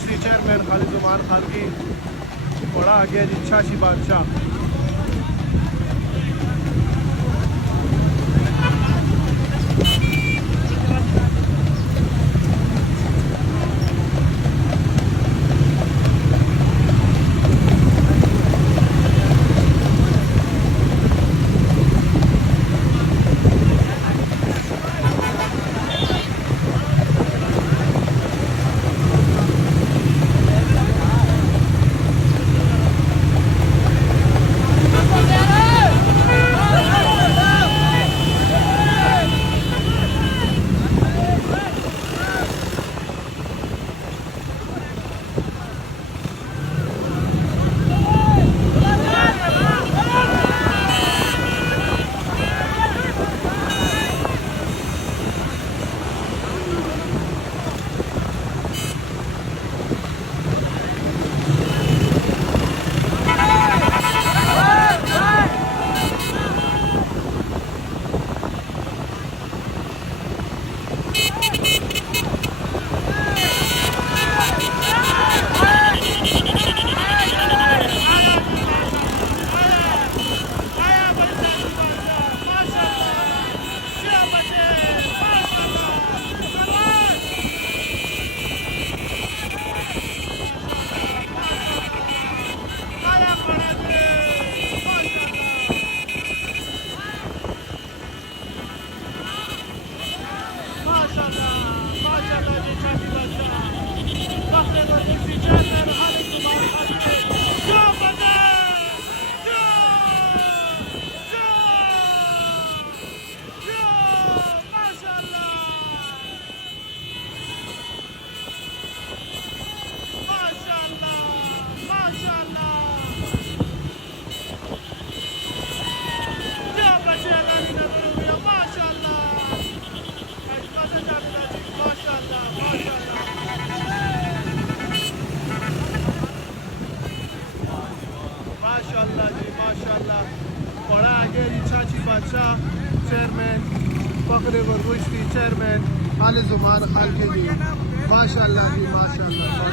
गोश्ती chairman Khalid Umar Khan की बड़ा आ गया जी छाछी बादशाह। माशाल्लाह जी माशाल्लाह बड़ा आगे जी छाछी बादशाह चेयरमैन फखरे व गोश्ती चेयरमैन खालिद उमर खान के जी माशाल्लाह जी माशाल्लाह।